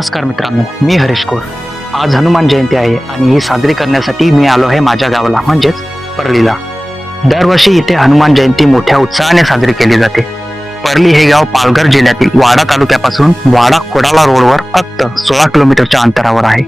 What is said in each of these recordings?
नमस्कार मित्रांनो, मी हरीश कोर. आज हनुमान जयंती आहे आणि ही साजरी करण्यासाठी मी आलो आहे माझ्या गावाला म्हणजेच परलीला. दरवर्षी इथे हनुमान जयंती मोठ्या उत्साहाने साजरी केली जाते. परली हे गाव पालघर जिल्ह्यातील वाडा तालुक्यापासून वाडा कोडाला रोडवर फक्त 16 किलोमीटरच्या अंतरावर आहे.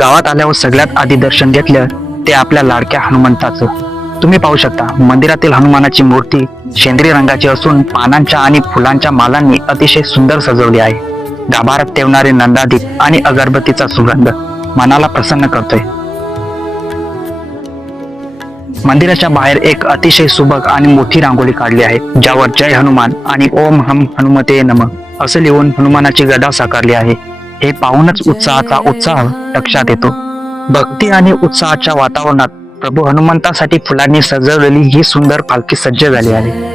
गावात आल्यावर सगळ्यात आधी दर्शन घेतलं ते आपल्या लाडक्या हनुमंताचं. तुम्ही पाहू शकता, मंदिरातील हनुमानाची मूर्ती शेंद्री रंगाची असून पानांच्या आणि फुलांच्या मालांनी अतिशय सुंदर सजवली आहे. गाभाऱ्यात ठेवणारे नंदादीप आणि अगरबत्तीचा सुगंध मनाला प्रसन्न करतोय. मंदिराच्या बाहेर एक अतिशय सुबक आणि मोठी रांगोळी काढली आहे, ज्यावर जय हनुमान आणि ओम हम हनुमते नमः असे लिहून हनुमानाची गदा साकारली आहे. हे पाहूनच उत्साहाचा उत्साह लक्षात येतो. भक्ती आणि उत्साहाच्या वातावरणात प्रभू हनुमंतासाठी फुलांनी सजवलेली ही सुंदर पालखी सज्ज झाली आहे.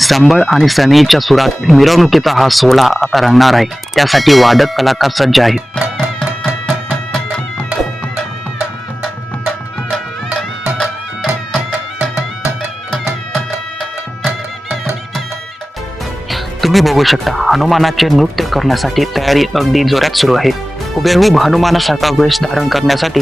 संबळ आणि सनईच्या सुरात मिरवणुकीचा हा सोहळा आता रंगणार आहे. त्यासाठी वादक कलाकार सज्ज आहेत. तुम्ही बघू शकता, हनुमानाचे नृत्य करण्यासाठी तयारी अगदी जोरात सुरू आहे. हुबेहूब हनुमानासारखा वेश धारण करण्यासाठी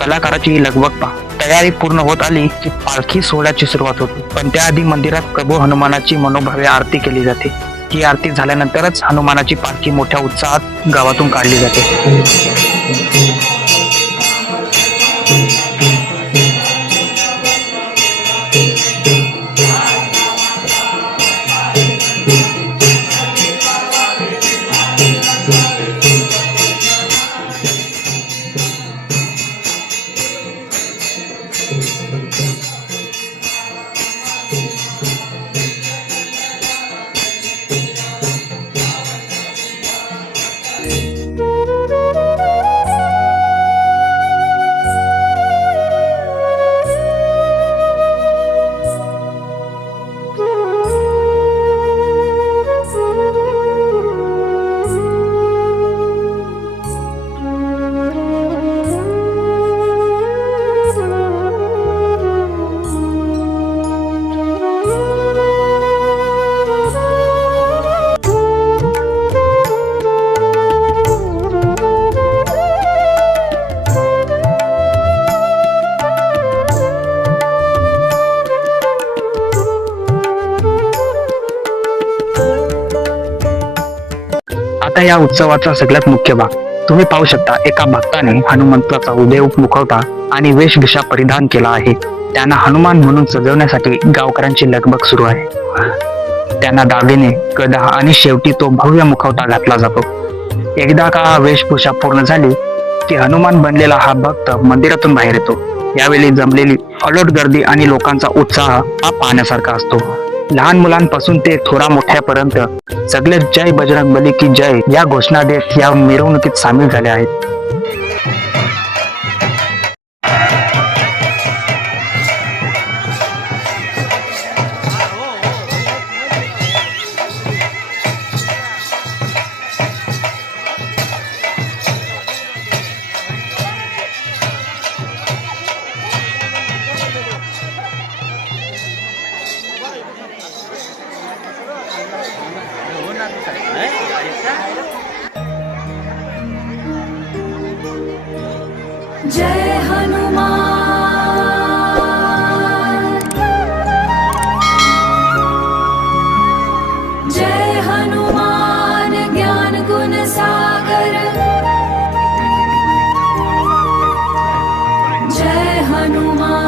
कलाकाराची लगबग पहा. तयारी पूर्ण होत आली की पालखी सोहळ्याची सुरुवात होते. पण त्याआधी मंदिरात प्रभू हनुमानाची मनोभावे आरती केली जाते. ही आरती झाल्यानंतरच हनुमानाची पालखी मोठ्या उत्साहात गावातून काढली जाते. आता या उत्सवाचा सगळ्यात मुख्य भाग तुम्ही पाहू शकता. एका भक्ताने हनुमंताचा हुबेहूब मुखवटा आणि वेशभूषा परिधान केला आहे. त्यांना हनुमान म्हणून सजवण्यासाठी गावकऱ्यांची लगबग सुरू आहे. त्यांना दागिने, गदा आणि शेवटी तो भव्य मुखवटा घातला जातो. एकदा का वेशभूषा पूर्ण झाली की हनुमान बनलेला हा भक्त मंदिरातून बाहेर येतो. यावेळी जमलेली अलोट गर्दी आणि लोकांचा उत्साह हा पाहण्यासारखा असतो. लहान मुलांपासून ते थोरा मोठ्यापर्यंत सगळे जय बजरंगबली की जय या घोषणा देत या मिरवणुकीत सामील झाले आहेत. जय हनुमान, जय हनुमान ज्ञान गुण सागर, जय हनुमान.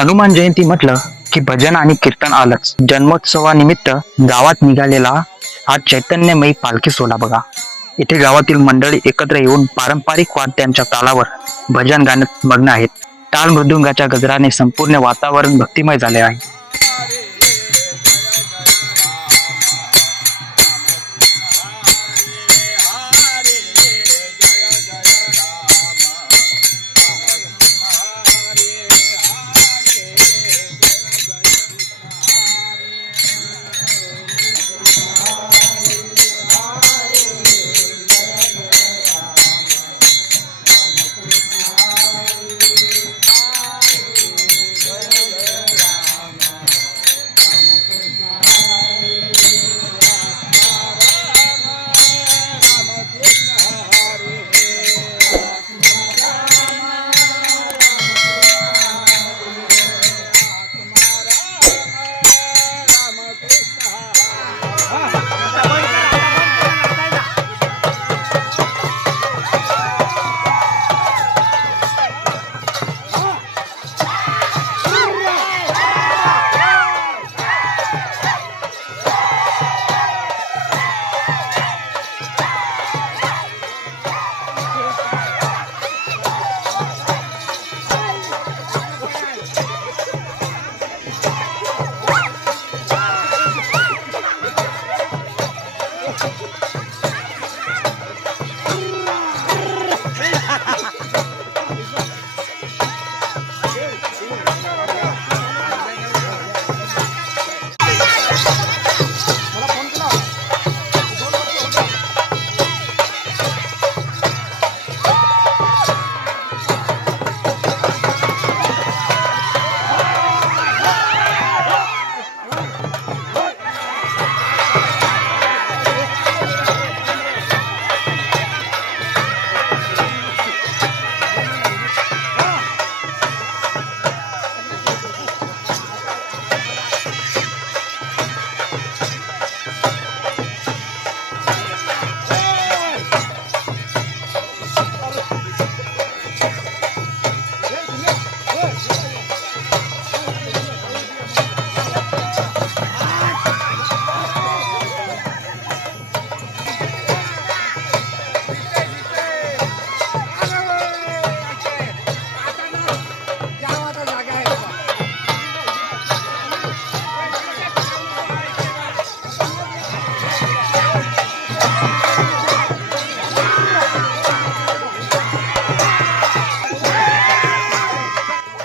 हनुमान जयंती म्हटलं की भजन आणि कीर्तन आलंच. जन्मोत्सवानिमित्त गावात निघालेला हा चैतन्यमयी पालखी सोहळा बघा. इथे गावातील मंडळी एकत्र येऊन पारंपरिक वाद्यांच्या तालावर भजन गाण्यात मग्न आहेत. टाळ मृदुंगाच्या गजराने संपूर्ण वातावरण भक्तिमय झाले आहे.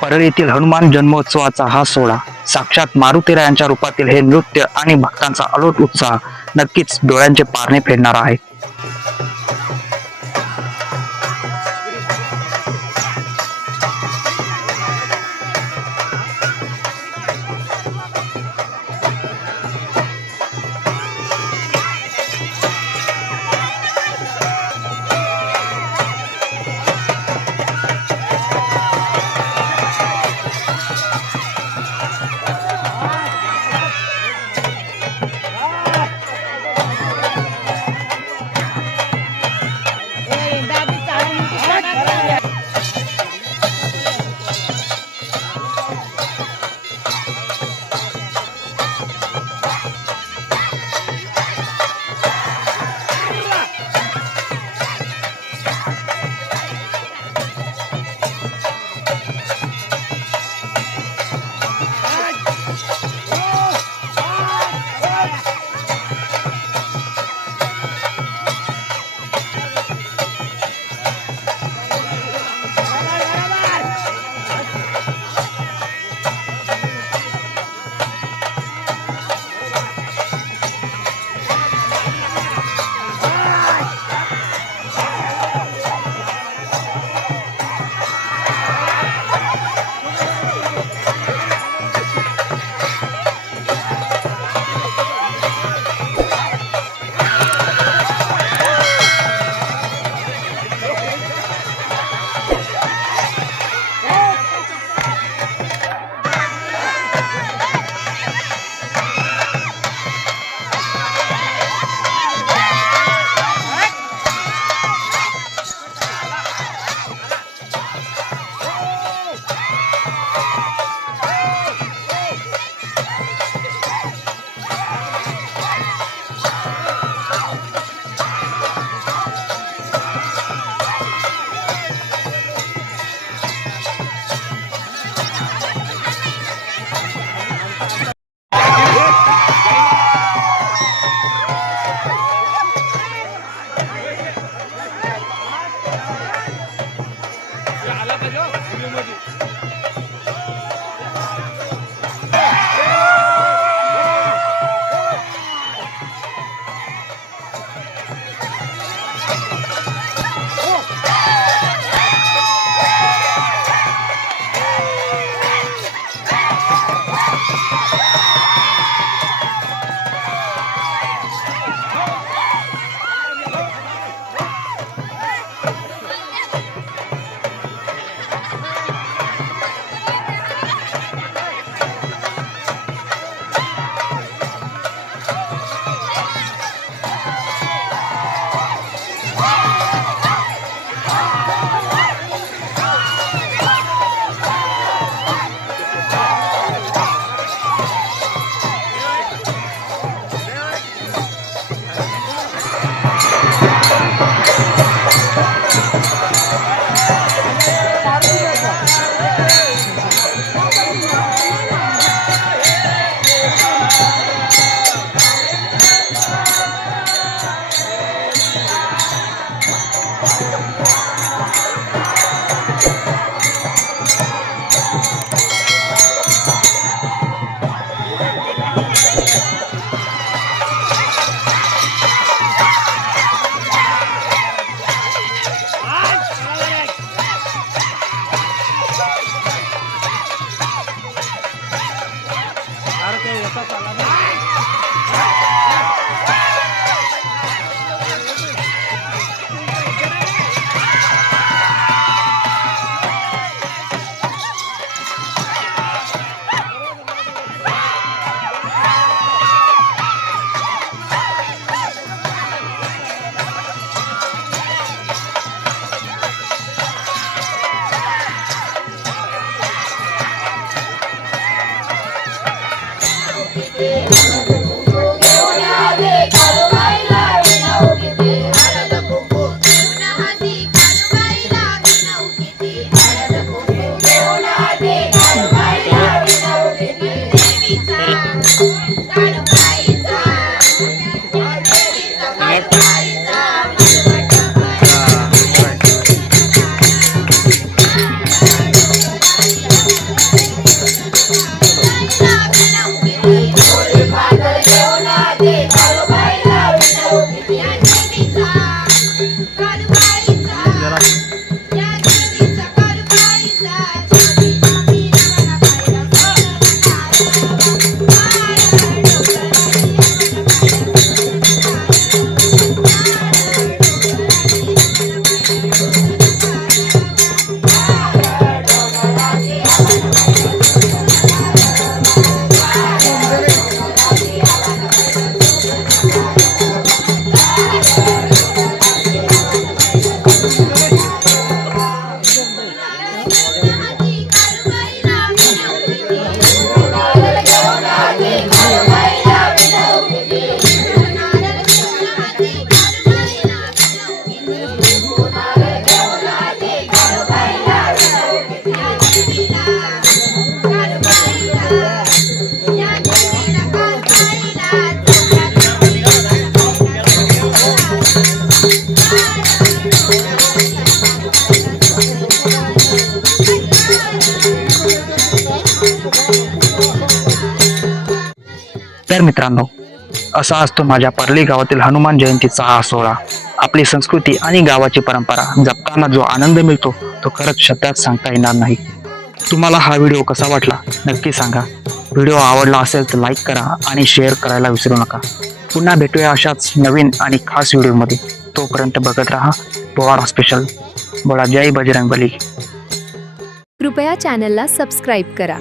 परळीतील हनुमान जन्मोत्सवाचा हा सोहळा साक्षात मारुतीरायांच्या रूपातील हे नृत्य आणि भक्तांचा अलोट उत्साह नक्कीच डोळ्यांचे पारणे फेडणारा आहे. तर मित्रांनो, असा असतो माझ्या पर्ली गावातील हनुमान जयंतीचा हा सोहळा. आपली संस्कृती आणि गावाची परंपरा जपताना जो आनंद मिळतो तो खरंच शब्दात सांगता येणार नाही. तुम्हाला हा व्हिडिओ कसा वाटला नक्की सांगा. व्हिडिओ आवडला असेल तर लाईक करा आणि शेअर करायला विसरू नका. पुन्हा भेटूया अशाच नवीन आणि खास व्हिडिओमध्ये. तोपर्यंत बघत राहा पोवाडा स्पेशल. बोला जय बजरंगबली. कृपया चॅनलला सबस्क्राईब करा.